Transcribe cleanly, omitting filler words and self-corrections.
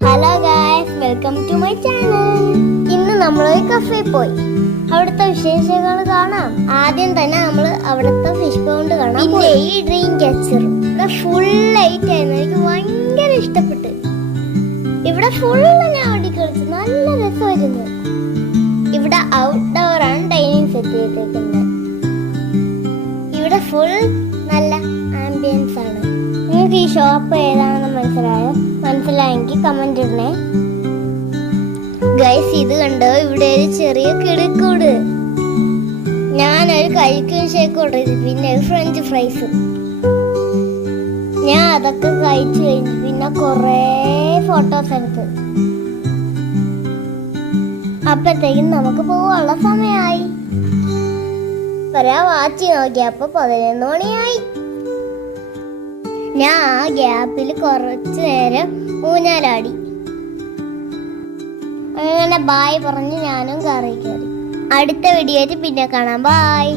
Hello guys, welcome to my channel. ഇന്ന് നമ്മൾ ഒരു കഫേ പോയി അവിടുത്തെ വിശേഷങ്ങൾ കാണാം. ആദ്യം തന്നെ നമ്മൾ അവിടുത്തെ ഫിഷ് പൗണ്ട് കാണാം. പിന്നെ ഈ ഡ്രീം ക്യാച്ചർ ഫുൾ ലൈറ്റ് ആയിരുന്നു, എനിക്ക് ഭയങ്കര ഇഷ്ടപ്പെട്ടു. ഇവിടെ ഫുള്ള് ഞാൻ ഓടി കളിച്ചു, നല്ല രസമായിരുന്നു. ഇവിടെ ഔട്ട്ഡോർ ആണ് ഡൈനിങ് സെറ്റ് ചെയ്തേക്കുന്നത്. ഇവിടെ ഫുൾ നല്ല ആംബിയൻസ് ആണ്. നിങ്ങൾക്ക് ഈ ഷോപ്പ് ഏതാണെന്ന് മനസ്സിലായെങ്കിൽ കമന്റ് ഇടണേ ഗൈസ്. ഇത് കണ്ടോ, ഇവിടെ ഒരു ചെറിയ കിളിക്കൂട്. ഞാനൊരു കഴിക്കും ഷേക്ക് ഓർഡർ ചെയ്തു, പിന്നെ ഫ്രഞ്ച് ഫ്രൈസും. ഞാൻ അതൊക്കെ കഴിച്ചു കഴിഞ്ഞു, പിന്നെ കൊറേ ഫോട്ടോസ് എടുത്ത്. അപ്പത്തേക്കും നമുക്ക് പോവാനുള്ള സമയമായി. വാച്ച് നോക്കിയപ്പോ 11 മണിയായി. ഞാൻ ആ ഗ്യാപ്പിൽ കുറച്ചു നേരം ഊഞ്ഞാലാടി. അങ്ങനെ ബായ് പറഞ്ഞ് ഞാനും കാറിൽ കയറി. അടുത്ത വീഡിയോയിൽ പിന്നെ കാണാം. ബായ്.